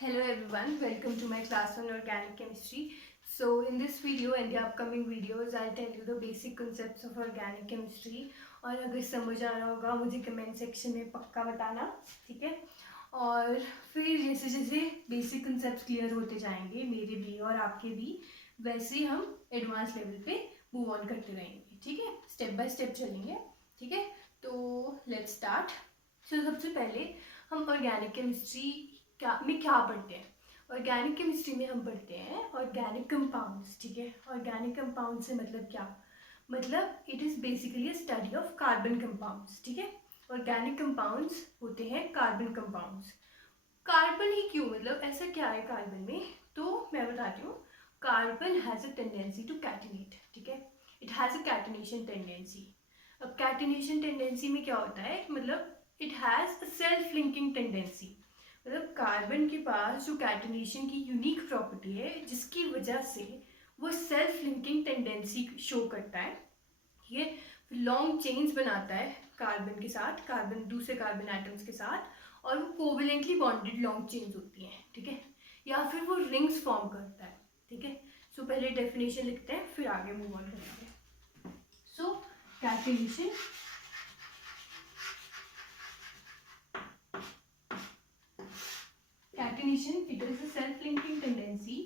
Hello everyone, welcome to my class on organic chemistry. So in this video and the upcoming videos, I'll tell you the basic concepts of organic chemistry. और अगर समझ आ रहा होगा मुझे comment section में पक्का बताना, ठीक है। और फिर जैसे जैसे बेसिक कंसेप्ट क्लियर होते जाएंगे मेरे भी और आपके भी, वैसे ही हम एडवांस लेवल पे मूव ऑन करते रहेंगे, ठीक है। स्टेप बाय स्टेप चलेंगे, ठीक है। तो लेट्स स्टार्ट। सो सबसे पहले हम ऑर्गेनिक केमिस्ट्री क्या पढ़ते हैं। ऑर्गेनिक केमिस्ट्री में हम पढ़ते हैं ऑर्गेनिक कंपाउंड्स, ठीक है। ऑर्गेनिक कंपाउंड से मतलब क्या, मतलब it is basically a study of carbon compounds, ठीक है। ऑर्गेनिक कंपाउंड्स होते हैं कार्बन कंपाउंड्स। कार्बन ही क्यों, मतलब ऐसा क्या है कार्बन में, तो मैं बताती हूँ। Carbon has a tendency to catenate, ठीक है। It has a catenation tendency. अब कैटिनेशन टेंडेंसी में क्या होता है, मतलब it has a self linking tendency. मतलब कार्बन के पास जो कैटिनेशन की यूनिक प्रॉपर्टी है जिसकी वजह से वो सेल्फ लिंकिंग टेंडेंसी शो करता है, ठीक है। लॉन्ग चेन्स बनाता है कार्बन के साथ, कार्बन दूसरे कार्बन एटम्स के साथ, और वो कोवेलेंटली बॉन्डेड लॉन्ग चेन्स होती हैं, ठीक है। या फिर वो रिंग्स फॉर्म करता है, ठीक है। सो पहले डेफिनेशन लिखते हैं फिर आगे मूव ऑन करेंगे। सो catenation it is a self-linking tendency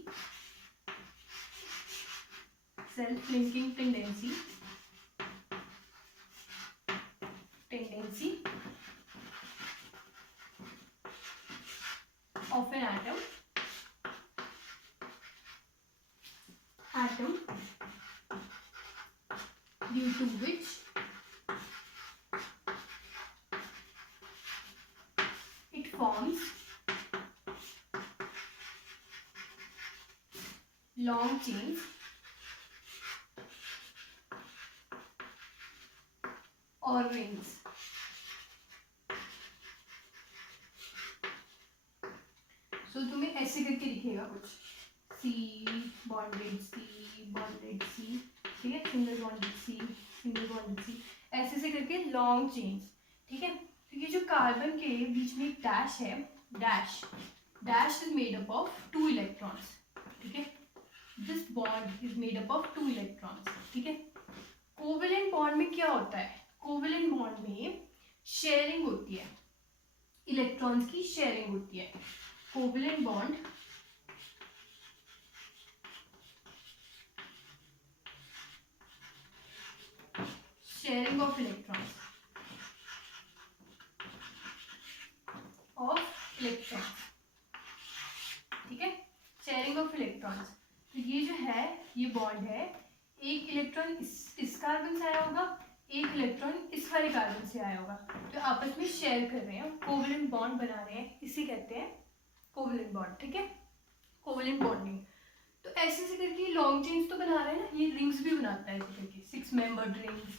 of an atom due to which it forms long chains or rings. So तुम्हें ऐसे करके दिखेगा कुछ C bonded C, ठीक है, सिंगल बॉन्डेड C, ऐसे से करके लॉन्ग चेन्स, ठीक है। तो ये जो कार्बन के बीच में एक डैश है, dash is made up of 2 electrons, ठीक है। This bond is made up of 2 electrons, ठीक है। कोवेलेंट बॉन्ड में क्या होता है, कोवेलेंट बॉन्ड में शेयरिंग होती है, इलेक्ट्रॉन्स की शेयरिंग होती है। Covalent bond sharing of electrons ठीक है, शेयरिंग ऑफ इलेक्ट्रॉन्स। तो ये जो है ये बॉन्ड है, एक इलेक्ट्रॉन इस कार्बन से आया होगा, एक इलेक्ट्रॉन इस वाले कार्बन से आया होगा, तो आपस में शेयर कर रहे हैं, कोवेलेंट बॉन्ड बना रहे हैं, इसे कहते हैं कोवेलेंट बॉन्ड, ठीक है। Covalent bonding. तो ऐसे से करके लॉन्ग चेन्स तो बना रहे हैं ना, ये रिंग्स भी बनाता है ऐसे करके, 6 membered rings,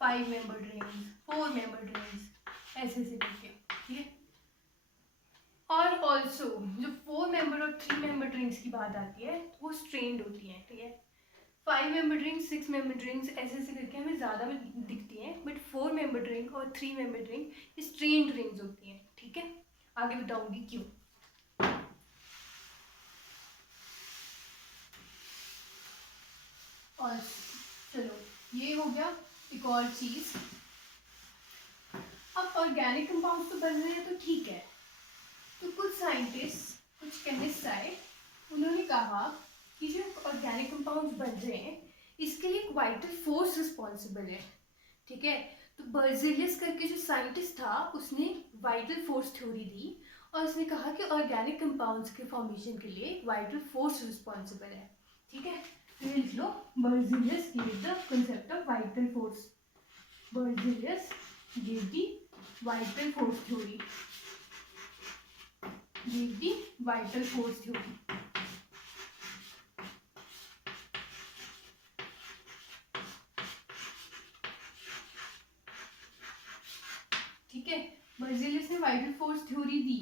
5 membered rings, 4 membered rings, ऐसे से करके, ठीक है। और ऑल्सो जो 4 मेंबर और 3 मेंबर रिंग्स की बात आती है तो वो स्ट्रेन्ड होती हैं, ठीक है। 5 मेंबर रिंग्स, 6 मेंबर रिंग्स ऐसे ऐसे करके हमें ज़्यादा दिखती हैं, बट 4 मेंबर रिंग और 3 मेंबर रिंग स्ट्रेन्ड रिंग्स होती हैं, ठीक है। आगे बताऊंगी क्यों। और चलो ये हो गया एक और चीज़। अब ऑर्गेनिक कंपाउंड्स तो बन रहे हैं तो ठीक है, तो कुछ साइंटिस्ट, कुछ केमिस्ट आए, उन्होंने कहा कि जो ऑर्गेनिक कंपाउंड्स बन रहे हैं इसके लिए एक वाइटल फोर्स रिस्पॉन्सिबल है, ठीक है। तो बर्जेलियस करके जो साइंटिस्ट था उसने वाइटल फोर्स थ्योरी दी और उसने कहा कि ऑर्गेनिक कंपाउंड्स के फॉर्मेशन के लिए वाइटल फोर्स रिस्पॉन्सिबल है, ठीक है। तो ये लिख लो, Berzelius give the concept of vital force, Berzelius give the vital force theory, give the vital force theory. ठीक है, बर्जेलियस ने वाइटल फोर्स थ्योरी दी,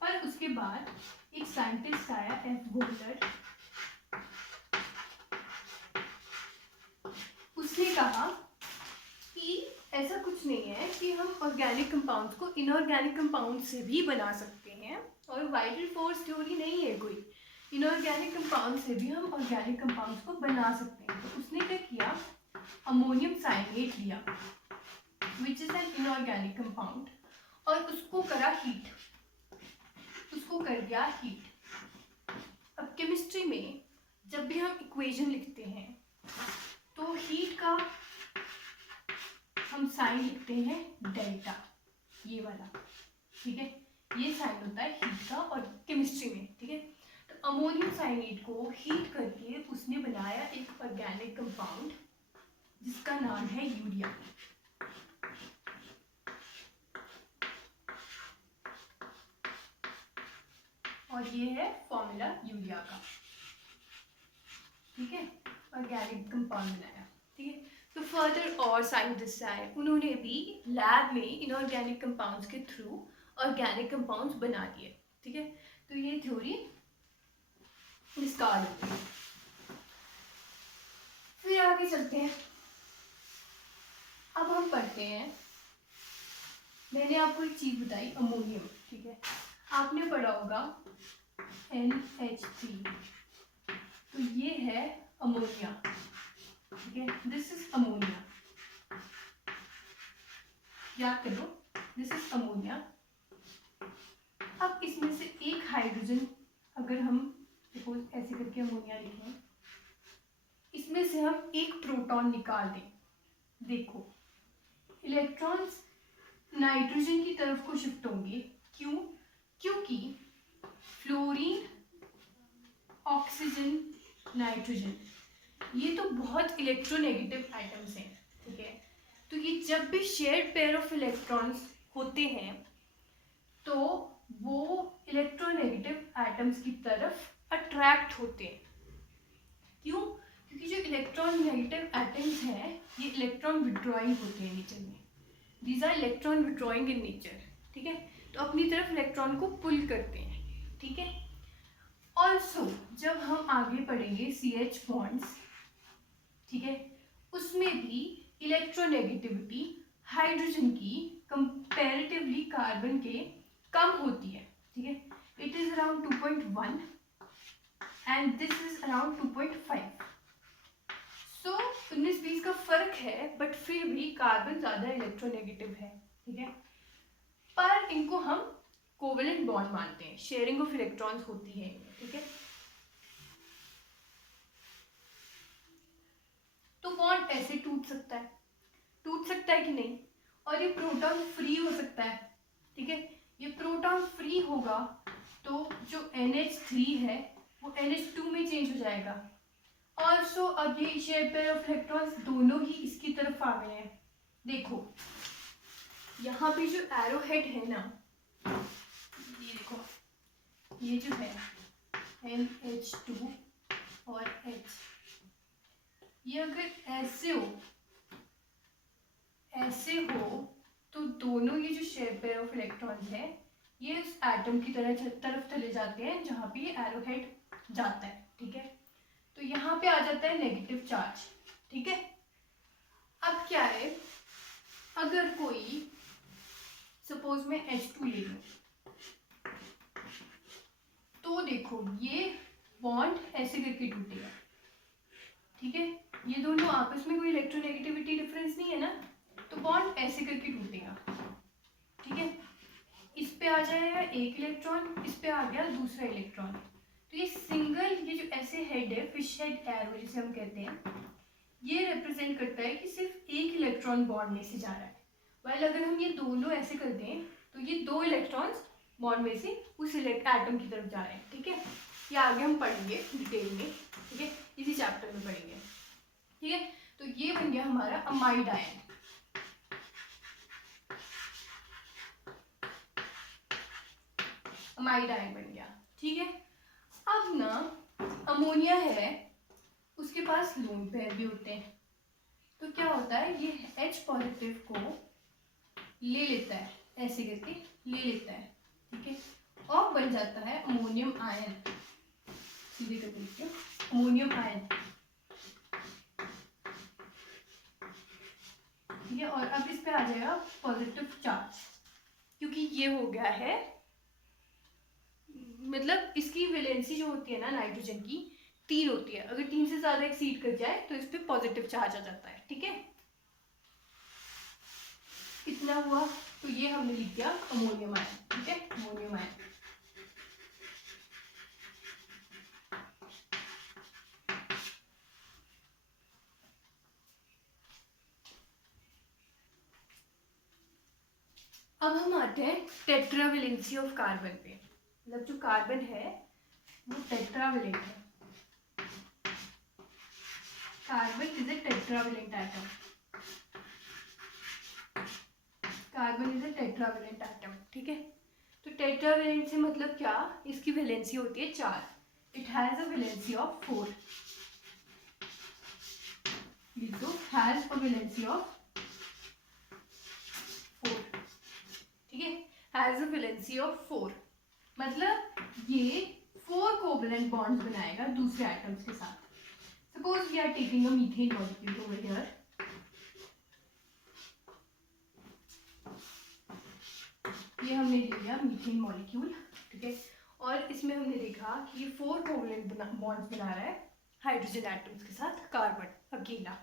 पर उसके बाद एक साइंटिस्ट आया एफ वोल्टर, उसने कहा कि ऐसा कुछ नहीं है कि हम ऑर्गेनिक कंपाउंड्स को इनऑर्गेनिक कंपाउंड से भी बना सकते हैं, और वाइटल फोर्स थ्योरी नहीं है कोई, इनऑर्गेनिक कंपाउंड से भी हम ऑर्गेनिक कंपाउंड्स को बना सकते हैं। तो उसने क्या किया, अमोनियम साइनेट लिया which is an inorganic compound, और उसको करा हीट, उसको कर दिया हीट। अब केमिस्ट्री में जब भी हम इक्वेशन लिखते हैं तो हीट का हम साइन लिखते हैं डेल्टा, ये वाला, ठीक है, ये साइन होता है हीट का और केमिस्ट्री में, ठीक है। तो अमोनियम साइनेट को हीट करके उसने बनाया एक ऑर्गेनिक कंपाउंड जिसका नाम है यूरिया। और ये है फॉर्मूला यूरिया का, ठीक है, ऑर्गेनिक कंपाउंड बनाया, ठीक है। तो फर्दर और साइंटिस्ट आए, उन्होंने भी लैब में इनऑर्गेनिक कंपाउंड्स के थ्रू ऑर्गेनिक कंपाउंड्स बना दिए, ठीक है। तो ये थ्योरी डिस्कार्ड होती है। फिर आगे चलते हैं, अब हम पढ़ते हैं, मैंने आपको एक चीज बताई अमोनियम, ठीक है, आपने पढ़ा होगा NH3, तो ये है अमोनिया, ठीक है, दिस इज अमोनिया, याद करो, दिस इज अमोनिया। अब इसमें से एक हाइड्रोजन, अगर हम सपोज ऐसे करके अमोनिया लिखें, इसमें से हम एक प्रोटॉन निकाल दें, देखो इलेक्ट्रॉन्स नाइट्रोजन की तरफ को शिफ्ट होंगे, क्यों, क्योंकि फ्लोरीन, ऑक्सीजन, नाइट्रोजन, ये तो बहुत इलेक्ट्रोनेगेटिव आइटम्स हैं, ठीक है। तो ये जब भी शेयर्ड पेयर ऑफ इलेक्ट्रॉन्स होते हैं तो वो इलेक्ट्रोनेगेटिव एटम्स की तरफ अट्रैक्ट होते हैं, क्यों, क्योंकि जो इलेक्ट्रॉन नेगेटिव एटम्स हैं ये इलेक्ट्रॉन विड्रॉइंग होते हैं नेचर में, these are electron withdrawing in nature, ठीक है, तो अपनी तरफ इलेक्ट्रॉन को पुल करते हैं, ठीक है। ऑल्सो जब हम आगे पढ़ेंगे CH बॉन्ड्स, ठीक है, उसमें भी इलेक्ट्रोनेगेटिविटी हाइड्रोजन की कंपैरेटिवली कार्बन के कम होती है, ठीक है, it is around 2.1 and this is around 2.5, सो 19-20 का फर्क है, बट फिर भी कार्बन ज्यादा इलेक्ट्रोनेगेटिव है, ठीक है, पर इनको हम कोवेलेंट बॉन्ड मानते हैं, शेयरिंग ऑफ इलेक्ट्रॉन्स होती है, ठीक है। तो बॉन्ड ऐसे टूट सकता है कि नहीं, और ये प्रोटॉन फ्री हो सकता है, ठीक है, ये प्रोटॉन फ्री होगा तो जो NH3 है वो NH2 में चेंज हो जाएगा। ऑल्सो अब ये शेयर पेयर ऑफ इलेक्ट्रॉन्स दोनों ही इसकी तरफ आ गए हैं, देखो यहाँ पे जो एरो हेड है ना, ये देखो, ये जो है NH2 और H, ये अगर ऐसे हो तो दोनों ये जो शेयर पेयर ऑफ इलेक्ट्रॉन्स है ये उस एटम की तरफ चले जाते हैं जहाँ पे ये एरो हेड जाता है, ठीक है। तो यहाँ पे आ जाता है नेगेटिव चार्ज, ठीक है। अब क्या है, अगर कोई सपोज मैं H2 ले लूं, तो देखो ये बॉन्ड ऐसे करके टूटेगा, ठीक है, ये दोनों आपस में कोई इलेक्ट्रोनेगेटिविटी डिफरेंस नहीं है ना, तो बॉन्ड ऐसे करके टूटेगा, ठीक है, इस पे आ जाएगा एक इलेक्ट्रॉन, इस पे आ गया दूसरा इलेक्ट्रॉन, तो ये सिंगल, ये जो ऐसे हेड है, फिश हेड एरो जिसे हम कहते हैं, ये रिप्रेजेंट करता है कि सिर्फ एक इलेक्ट्रॉन बॉन्ड में से जा रहा है, वाइल अगर हम ये दोनों ऐसे कर दें तो ये दो इलेक्ट्रॉन्स बॉन्ड में से उस एटम की तरफ जा रहे हैं, ठीक है। ये आगे हम पढ़ेंगे डिटेल में, ठीक है, इसी चैप्टर में पढ़ेंगे, ठीक है। तो ये बन गया हमारा अमाइड आयन, अमाइड आयन बन गया, ठीक है। अब ना अमोनिया है, उसके पास लोन पेयर भी होते हैं, तो क्या होता है, ये H पॉजिटिव को ले लेता है, ऐसे करके ले लेता है, ठीक है, और बन जाता है अमोनियम आयन, सीधे कर देते हैं अमोनियम आयन, ठीक है। और अब इस पे आ जाएगा पॉजिटिव चार्ज, क्योंकि ये हो गया है, मतलब इसकी वैलेंसी जो होती है ना नाइट्रोजन की 3 होती है, अगर 3 से ज़्यादा एक्सीड कर जाए तो इस पे पॉजिटिव चार्ज आ जाता है। ठीक है, इतना हुआ। तो ये हमने लिख दिया अमोनियम आयन। ठीक है, अमोनियम आयन। अब हम आते हैं टेट्रावेलेंसी ऑफ कार्बन पे, मतलब जो कार्बन है वो टेट्रावेलेंट है। Carbon is a tetravalent atom. Carbon is a tetravalent atom. ठीक है, तो टेट्रावेलेंट से मतलब क्या, इसकी वैलेंसी होती है 4। It has a valency of 4। लिख दो, हैज अ वैलेंसी ऑफ 4। ठीक है, हैज अ वैलेंसी ऑफ 4, मतलब ये 4 कोवलेंट बॉन्ड्स बनाएगा दूसरे एटम्स के साथ। Suppose we are taking a methane molecule over here. ये हमने ले लिया मीथेन मॉलिक्यूल। ठीक है, और इसमें हमने देखा कि ये 4 कोवलेंट बॉन्ड्स बना रहा है हाइड्रोजन एटम्स के साथ, कार्बन अकेला।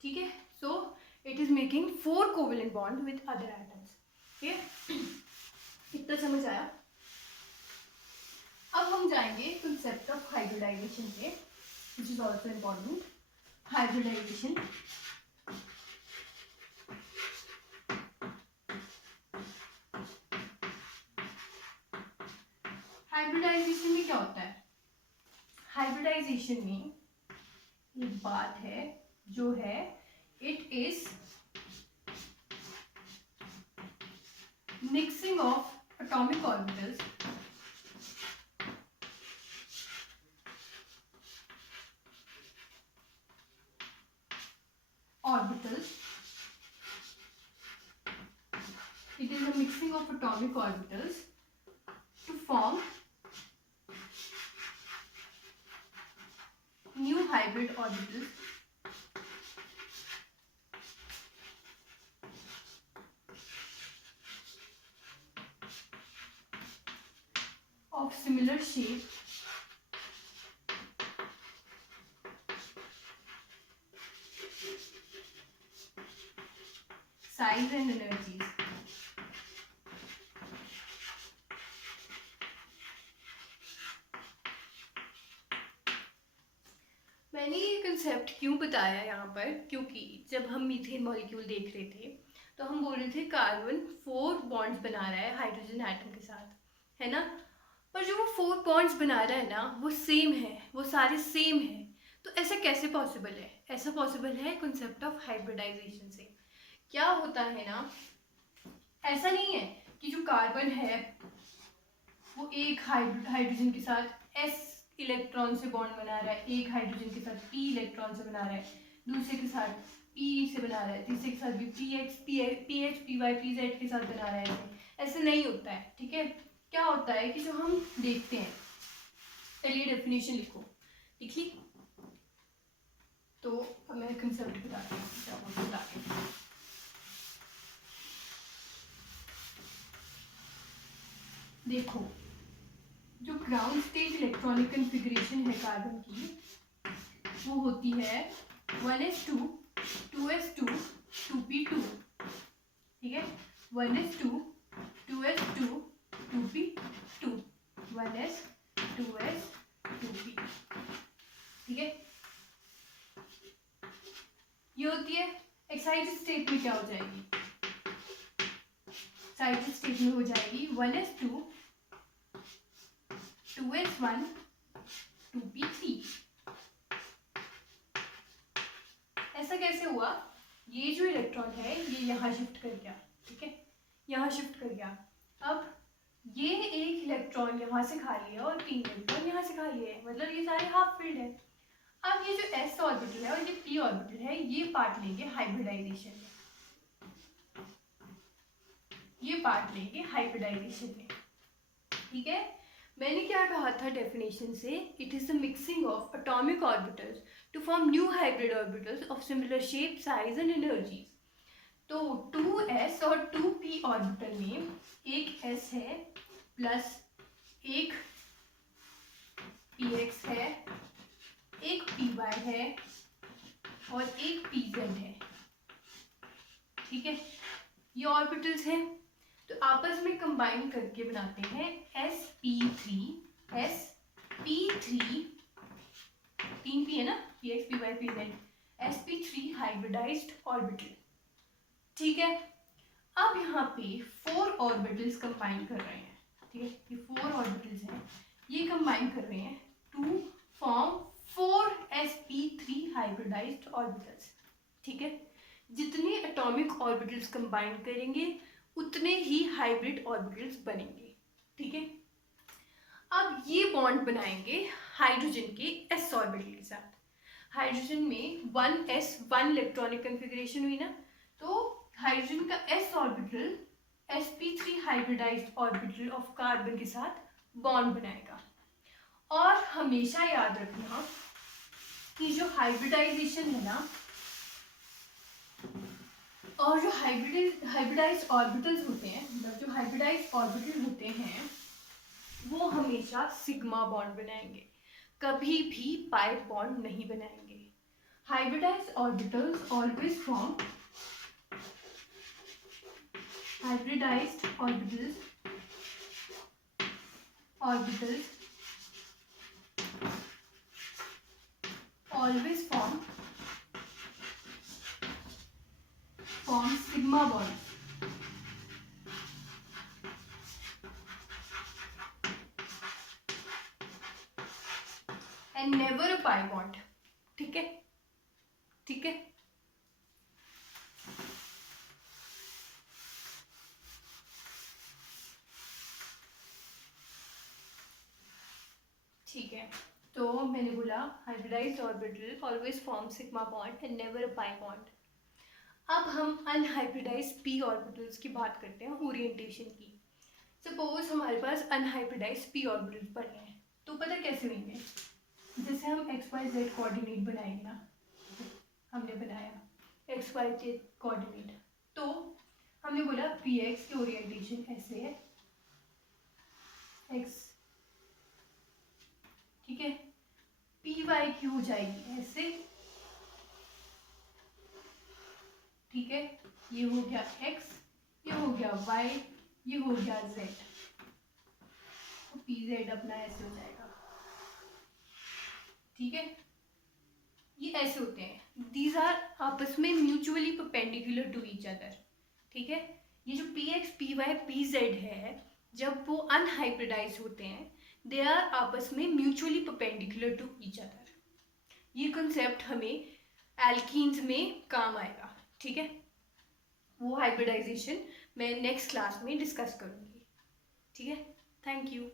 ठीक है, so it is making 4 covalent bond with other atoms. ठीक है, इतना समझ आया। अब हम जाएंगे कंसेप्ट ऑफ हाइब्रिडाइजेशन पे, which is also important. Hybridization. Hybridization में क्या होता है? हाइब्रिडाइजेशन में एक बात है जो है, it is mixing of atomic orbitals it is a mixing of atomic orbitals to form new hybrid orbitals of similar shape size and energies. मैंने ये कंसेप्ट क्यों बताया यहाँ पर, क्योंकि जब हम मीथेन मॉलिक्यूल देख रहे थे तो हम बोल रहे थे कार्बन 4 बॉन्ड्स बना रहा है हाइड्रोजन एटम के साथ, है ना। पर जो वो 4 बॉन्ड्स बना रहा है ना वो सेम है, वो सारे सेम है। तो ऐसा कैसे पॉसिबल है? ऐसा पॉसिबल है कंसेप्ट ऑफ हाइब्रिडाइजेशन से। क्या होता है ना, ऐसा नहीं है कि जो कार्बन है वो एक हाइड्रोजन के साथ s इलेक्ट्रॉन से बॉन्ड बना रहा है, एक हाइड्रोजन के साथ p इलेक्ट्रॉन से बना रहा है, दूसरे के साथ p से बना रहा है, तीसरे के साथ भी px ph py pz के साथ बना रहा है। ऐसे नहीं होता है। ठीक है, क्या होता है कि जो हम देखते हैं, चलिए डेफिनेशन लिखो, लिख ली। तो अब मैं कंसेप्ट बताती हूँ। देखो, जो ग्राउंड स्टेट इलेक्ट्रॉनिक कन्फिग्रेशन है कार्बन की वो होती है 1s2 2s2 2p2। ठीक है, 1s2 2s2 2p2 1s 2s 2p। ठीक है, ये होती है। एक्साइटेड स्टेट में क्या हो जाएगी? एक्साइटेड स्टेट में हो जाएगी 1s2 2s1 2p3। ऐसा कैसे हुआ? ये जो इलेक्ट्रॉन है ये यहाँ शिफ्ट कर गया। ठीक है, यहाँ शिफ्ट कर गया। अब ये एक इलेक्ट्रॉन यहाँ से खाली है और 3 इलेक्ट्रॉन यहाँ से खाली है, मतलब ये सारे हाफ फिल्ड है। अब ये जो s ऑर्बिटल है और ये p ऑर्बिटल है ये पार्ट लेंगे हाइब्रिडाइजेशन में, ये पार्ट लेंगे हाइब्रिडाइजेशन में। ठीक है, मैंने क्या कहा था डेफिनेशन से? It is the mixing of atomic orbitals to form new hybrid orbitals of similar shape size and energies. तो 2s और 2p ऑर्बिटल में एक s है प्लस एक px है, एक py है और एक pz है। ठीक है, ये ऑर्बिटल्स हैं, तो आपस में कंबाइन करके बनाते हैं sp3 तीन p है ना, px py pz, sp3 hybridised orbital. ठीक है, अब यहाँ पे 4 ऑर्बिटल्स कंबाइन कर रहे हैं। ठीक है, ये 4 ऑर्बिटल्स हैं, ये कंबाइन कर रहे हैं to form 4 sp3 hybridised orbitals. ठीक है, जितने एटॉमिक ऑर्बिटल्स कंबाइन करेंगे उतने ही हाइब्रिड ऑर्बिटल्स बनेंगे। ठीक है, अब ये बॉन्ड बनाएंगे हाइड्रोजन के s ऑर्बिटल के साथ। हाइड्रोजन में 1s 1 इलेक्ट्रॉनिक कन्फिगरेशन हुई ना, तो हाइड्रोजन का s orbital sp3 hybridised orbital of carbon के साथ बॉन्ड बनाएगा। और हमेशा याद रखना कि जो हाइब्रिडाइजेशन है ना, और जो हाइब्रिडाइज्ड ऑर्बिटल्स होते हैं, मतलब जो हाइब्रिडाइज्ड ऑर्बिटल होते हैं वो हमेशा सिग्मा बॉन्ड बनाएंगे, कभी भी पाई बॉन्ड नहीं बनाएंगे। Hybridized orbitals always form hybridized orbitals always form sigma bonds and never a pi bond। ठीक है, ठीक है, ठीक है। तो मैंने बोला hybridised orbital always form sigma bond and never a pi bond. अब हम अनहाइब्रिडाइज्ड p ऑर्बिटल्स की बात करते हैं, ओरिएंटेशन की। सपोज हमारे पास अनहाइब्रिडाइज्ड p ऑर्बिटल्स बने हैं, तो पता कैसे होंगे, जैसे हम XYZ कोऑर्डिनेट बनाएंगे ना, हमने बनाया XYZ कोऑर्डिनेट, तो हमने बोला px की ओरिएंटेशन ऐसे है, x, ठीक है, py की हो जाएगी ऐसे, ठीक है, ये हो गया x, ये हो गया y, ये हो गया z, तो pz अपना ऐसे हो जाएगा। ठीक है, ये ऐसे होते हैं, दीज आर आपस में mutually perpendicular to each other. ठीक है, ये जो px py pz है, जब वो अनहाइब्रिडाइज होते हैं, दे आर आपस में mutually perpendicular to each other. ये कंसेप्ट हमें एल्कीन्स में काम आएगा। ठीक है, वो हाइब्रिडाइजेशन मैं नेक्स्ट क्लास में डिस्कस करूँगी। ठीक है, थैंक यू।